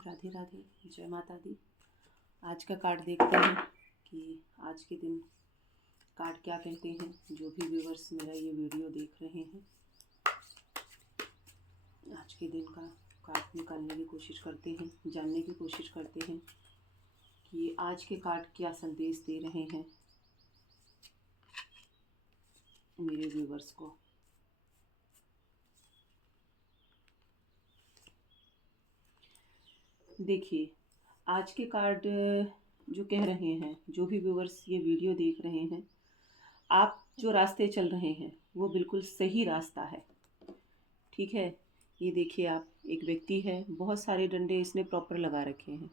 राधे राधे, जय माता दी। आज का कार्ड देखते हैं कि आज के दिन कार्ड क्या कहते हैं। जो भी व्यूवर्स मेरा ये वीडियो देख रहे हैं, आज के दिन का कार्ड निकालने की कोशिश करते हैं, जानने की कोशिश करते हैं कि आज के कार्ड क्या संदेश दे रहे हैं मेरे व्यूवर्स को। देखिए, आज के कार्ड जो कह रहे हैं, जो भी व्यूवर्स ये वीडियो देख रहे हैं, आप जो रास्ते चल रहे हैं वो बिल्कुल सही रास्ता है। ठीक है, ये देखिए, आप एक व्यक्ति है, बहुत सारे डंडे इसने प्रॉपर लगा रखे हैं।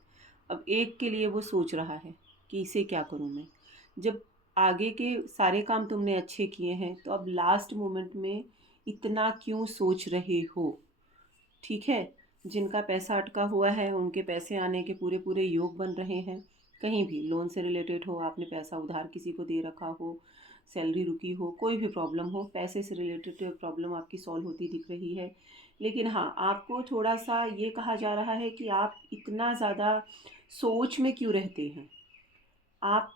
अब एक के लिए वो सोच रहा है कि इसे क्या करूं मैं। जब आगे के सारे काम तुमने अच्छे किए हैं तो अब लास्ट मोमेंट में इतना क्यों सोच रहे हो। ठीक है, जिनका पैसा अटका हुआ है उनके पैसे आने के पूरे पूरे योग बन रहे हैं। कहीं भी लोन से रिलेटेड हो, आपने पैसा उधार किसी को दे रखा हो, सैलरी रुकी हो, कोई भी प्रॉब्लम हो, पैसे से रिलेटेड प्रॉब्लम आपकी सॉल्व होती दिख रही है। लेकिन हाँ, आपको थोड़ा सा ये कहा जा रहा है कि आप इतना ज़्यादा सोच में क्यों रहते हैं। आप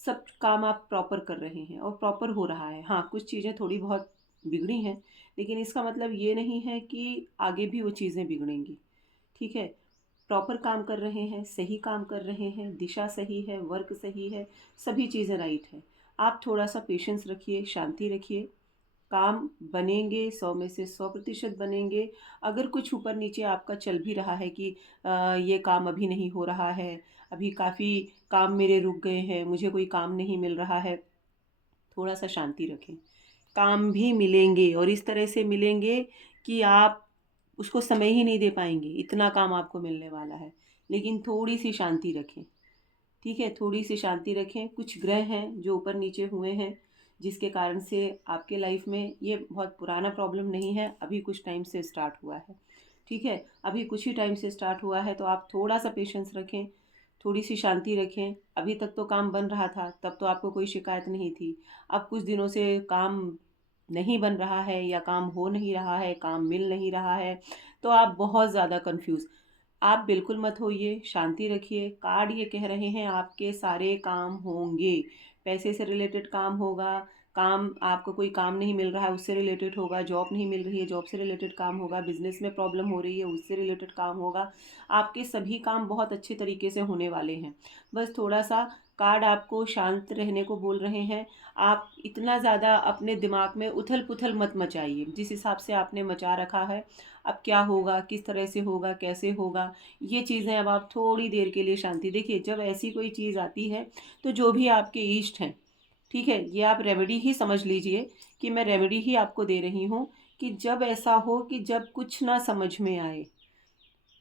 सब काम आप प्रॉपर कर रहे हैं और प्रॉपर हो रहा है। हाँ, कुछ चीज़ें थोड़ी बहुत बिगड़ी हैं, लेकिन इसका मतलब ये नहीं है कि आगे भी वो चीज़ें बिगड़ेंगी। ठीक है, प्रॉपर काम कर रहे हैं, सही काम कर रहे हैं, दिशा सही है, वर्क सही है, सभी चीज़ें राइट है। आप थोड़ा सा पेशेंस रखिए, शांति रखिए, काम बनेंगे, 100 में से 100% बनेंगे। अगर कुछ ऊपर नीचे आपका चल भी रहा है कि ये काम अभी नहीं हो रहा है, अभी काफ़ी काम मेरे रुक गए हैं, मुझे कोई काम नहीं मिल रहा है, थोड़ा सा शांति रखें। काम भी मिलेंगे और इस तरह से मिलेंगे कि आप उसको समय ही नहीं दे पाएंगे, इतना काम आपको मिलने वाला है। लेकिन थोड़ी सी शांति रखें। ठीक है, थोड़ी सी शांति रखें। कुछ ग्रह हैं जो ऊपर नीचे हुए हैं, जिसके कारण से आपके लाइफ में ये बहुत पुराना प्रॉब्लम नहीं है, अभी कुछ टाइम से स्टार्ट हुआ है। ठीक है, अभी कुछ ही टाइम से स्टार्ट हुआ है, तो आप थोड़ा सा पेशेंस रखें, थोड़ी सी शांति रखें। अभी तक तो काम बन रहा था, तब तो आपको कोई शिकायत नहीं थी। अब कुछ दिनों से काम नहीं बन रहा है या काम हो नहीं रहा है, काम मिल नहीं रहा है, तो आप बहुत ज़्यादा कंफ्यूज। आप बिल्कुल मत होइए, शांति रखिए। कार्ड ये कह रहे हैं आपके सारे काम होंगे। पैसे से रिलेटेड काम होगा, काम आपको कोई काम नहीं मिल रहा है उससे रिलेटेड होगा, जॉब नहीं मिल रही है जॉब से रिलेटेड काम होगा, बिजनेस में प्रॉब्लम हो रही है उससे रिलेटेड काम होगा। आपके सभी काम बहुत अच्छे तरीके से होने वाले हैं। बस थोड़ा सा कार्ड आपको शांत रहने को बोल रहे हैं। आप इतना ज़्यादा अपने दिमाग में उथल पुथल मत मचाइए। जिस हिसाब से आपने मचा रखा है, अब क्या होगा, किस तरह से होगा, कैसे होगा, ये चीज़ें अब आप थोड़ी देर के लिए शांति। देखिए, जब ऐसी कोई चीज़ आती है तो जो भी आपके इष्ट हैं, ठीक है, ये आप रेमेडी ही समझ लीजिए कि मैं रेमेडी ही आपको दे रही हूँ। कि जब ऐसा हो कि जब कुछ ना समझ में आए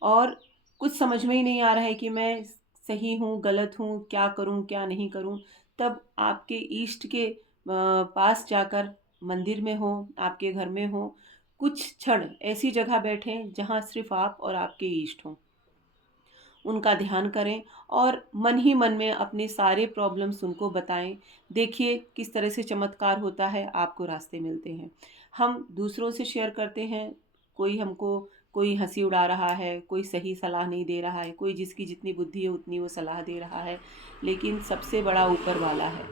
और कुछ समझ में ही नहीं आ रहा है कि मैं सही हूँ गलत हूँ, क्या करूँ क्या नहीं करूँ, तब आपके इष्ट के पास जाकर, मंदिर में हो, आपके घर में हो, कुछ क्षण ऐसी जगह बैठें जहाँ सिर्फ आप और आपके इष्ट हों। उनका ध्यान करें और मन ही मन में अपने सारे प्रॉब्लम्स उनको बताएं। देखिए किस तरह से चमत्कार होता है, आपको रास्ते मिलते हैं। हम दूसरों से शेयर करते हैं, कोई हमको कोई हंसी उड़ा रहा है, कोई सही सलाह नहीं दे रहा है, कोई जिसकी जितनी बुद्धि है उतनी वो सलाह दे रहा है, लेकिन सबसे बड़ा ऊपर वाला है।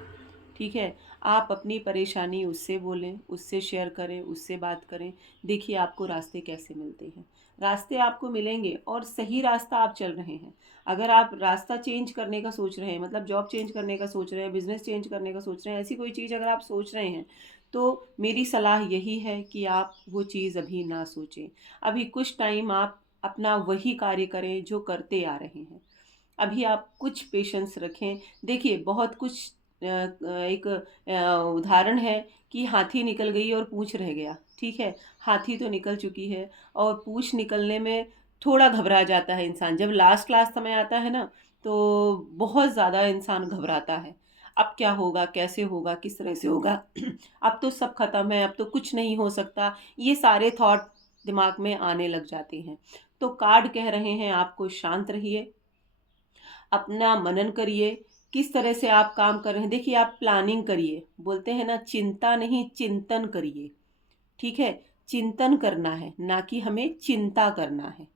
ठीक है, आप अपनी परेशानी उससे बोलें, उससे शेयर करें, उससे बात करें। देखिए आपको रास्ते कैसे मिलते हैं। रास्ते आपको मिलेंगे और सही रास्ता आप चल रहे हैं। अगर आप रास्ता चेंज करने का सोच रहे हैं, मतलब जॉब चेंज करने का सोच रहे हैं, बिजनेस चेंज करने का सोच रहे हैं, ऐसी कोई चीज़ अगर आप सोच रहे हैं, तो मेरी सलाह यही है कि आप वो चीज़ अभी ना सोचें। अभी कुछ टाइम आप अपना वही कार्य करें जो करते आ रहे हैं। अभी आप कुछ पेशेंस रखें। देखिए बहुत कुछ एक उदाहरण है कि हाथी निकल गई और पूँछ रह गया। ठीक है, हाथी तो निकल चुकी है और पूँछ निकलने में थोड़ा घबरा जाता है इंसान। जब लास्ट लास्ट समय आता है ना, तो बहुत ज़्यादा इंसान घबराता है। अब क्या होगा, कैसे होगा, किस तरह से होगा, अब तो सब खत्म है, अब तो कुछ नहीं हो सकता, ये सारे थॉट दिमाग में आने लग जाते हैं। तो कार्ड कह रहे हैं आपको शांत रहिए, अपना मनन करिए, किस तरह से आप काम कर रहे हैं। देखिए आप प्लानिंग करिए, बोलते हैं ना चिंता नहीं चिंतन करिए। ठीक है, चिंतन करना है ना कि हमें चिंता करना है।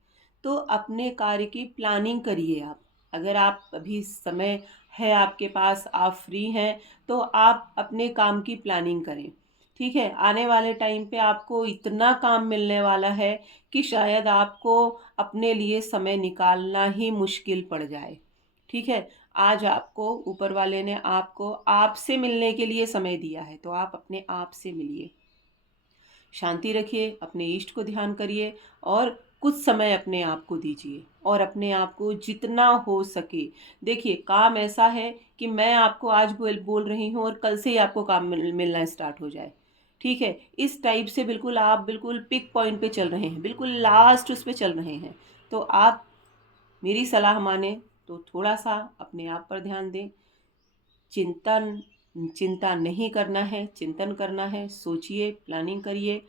तो अपने कार्य की प्लानिंग करिए आप। अगर आप अभी समय है आपके पास, आप फ्री हैं, तो आप अपने काम की प्लानिंग करें। ठीक है, आने वाले टाइम पे आपको इतना काम मिलने वाला है कि शायद आपको अपने लिए समय निकालना ही मुश्किल पड़ जाए। ठीक है, आज आपको ऊपर वाले ने आपको आपसे मिलने के लिए समय दिया है, तो आप अपने आप से मिलिए। शांति रखिए, अपने इष्ट को ध्यान करिए और कुछ समय अपने आप को दीजिए और अपने आप को जितना हो सके, देखिए काम ऐसा है कि मैं आपको आज बोल रही हूँ और कल से ही आपको काम मिलना स्टार्ट हो जाए। ठीक है, इस टाइप से बिल्कुल आप बिल्कुल पिक पॉइंट पे चल रहे हैं, बिल्कुल लास्ट उस पे चल रहे हैं। तो आप मेरी सलाह माने तो थोड़ा सा अपने आप पर ध्यान दें। चिंतन चिंता नहीं करना है, चिंतन करना है। सोचिए, प्लानिंग करिए,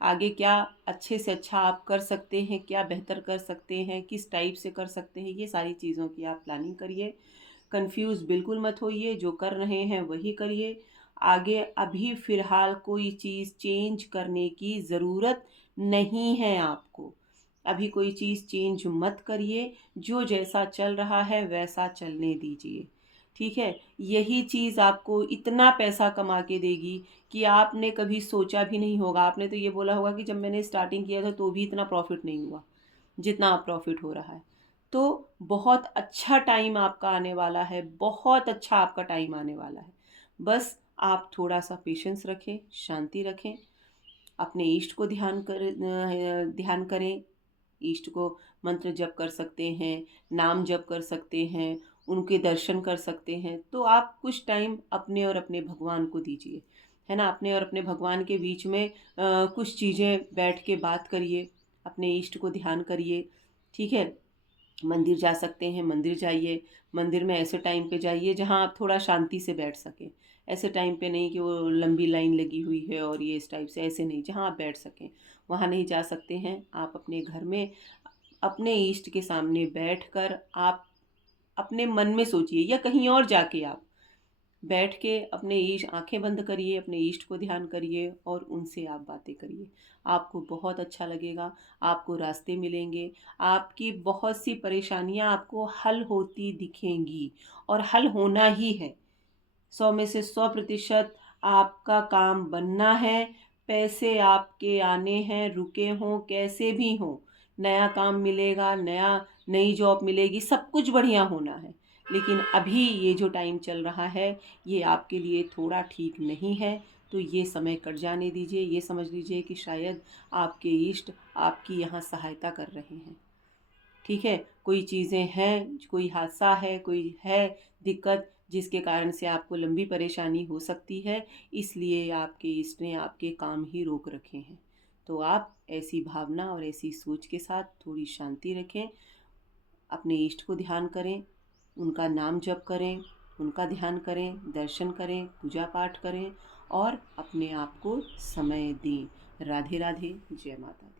आगे क्या अच्छे से अच्छा आप कर सकते हैं, क्या बेहतर कर सकते हैं, किस टाइप से कर सकते हैं, ये सारी चीज़ों की आप प्लानिंग करिए। कंफ्यूज बिल्कुल मत होइए, जो कर रहे हैं वही करिए। आगे अभी फ़िलहाल कोई चीज़ चेंज करने की ज़रूरत नहीं है आपको। अभी कोई चीज़ चेंज मत करिए, जो जैसा चल रहा है वैसा चलने दीजिए। ठीक है, यही चीज़ आपको इतना पैसा कमा के देगी कि आपने कभी सोचा भी नहीं होगा। आपने तो ये बोला होगा कि जब मैंने स्टार्टिंग किया था तो भी इतना प्रॉफिट नहीं हुआ जितना अब प्रॉफिट हो रहा है। तो बहुत अच्छा टाइम आपका आने वाला है, बहुत अच्छा आपका टाइम आने वाला है। बस आप थोड़ा सा पेशेंस रखें, शांति रखें, अपने इष्ट को ध्यान करें। इष्ट को मंत्र जप कर सकते हैं, नाम जप कर सकते हैं, उनके दर्शन कर सकते हैं। तो आप कुछ टाइम अपने और अपने भगवान को दीजिए, है ना। अपने और अपने भगवान के बीच में कुछ चीज़ें बैठ के बात करिए, अपने इष्ट को ध्यान करिए। ठीक है, मंदिर जा सकते हैं, मंदिर जाइए। मंदिर में ऐसे टाइम पे जाइए जहाँ आप थोड़ा शांति से बैठ सकें। ऐसे टाइम पे नहीं कि वो लंबी लाइन लगी हुई है और ये इस टाइप से, ऐसे नहीं, जहाँ आप बैठ सकें वहाँ नहीं जा सकते हैं। आप अपने घर में अपने इष्ट के सामने बैठकर आप अपने मन में सोचिए, या कहीं और जाके आप बैठ के अपने इष्ट, आंखें बंद करिए, अपने इष्ट को ध्यान करिए और उनसे आप बातें करिए। आपको बहुत अच्छा लगेगा, आपको रास्ते मिलेंगे, आपकी बहुत सी परेशानियां आपको हल होती दिखेंगी और हल होना ही है। 100 में से 100% आपका काम बनना है। पैसे आपके आने हैं, रुके हों कैसे भी हों, नया काम मिलेगा, नई जॉब मिलेगी, सब कुछ बढ़िया होना है। लेकिन अभी ये जो टाइम चल रहा है ये आपके लिए थोड़ा ठीक नहीं है। तो ये समय कट जाने दीजिए, ये समझ लीजिए कि शायद आपके इष्ट आपकी यहाँ सहायता कर रहे हैं। ठीक है, कोई चीज़ें हैं, कोई हादसा है, कोई है दिक्कत जिसके कारण से आपको लंबी परेशानी हो सकती है, इसलिए आपके इष्ट ने आपके काम ही रोक रखे हैं। तो आप ऐसी भावना और ऐसी सोच के साथ थोड़ी शांति रखें, अपने इष्ट को ध्यान करें, उनका नाम जप करें, उनका ध्यान करें, दर्शन करें, पूजा पाठ करें और अपने आप को समय दें। राधे राधे, जय माता दी।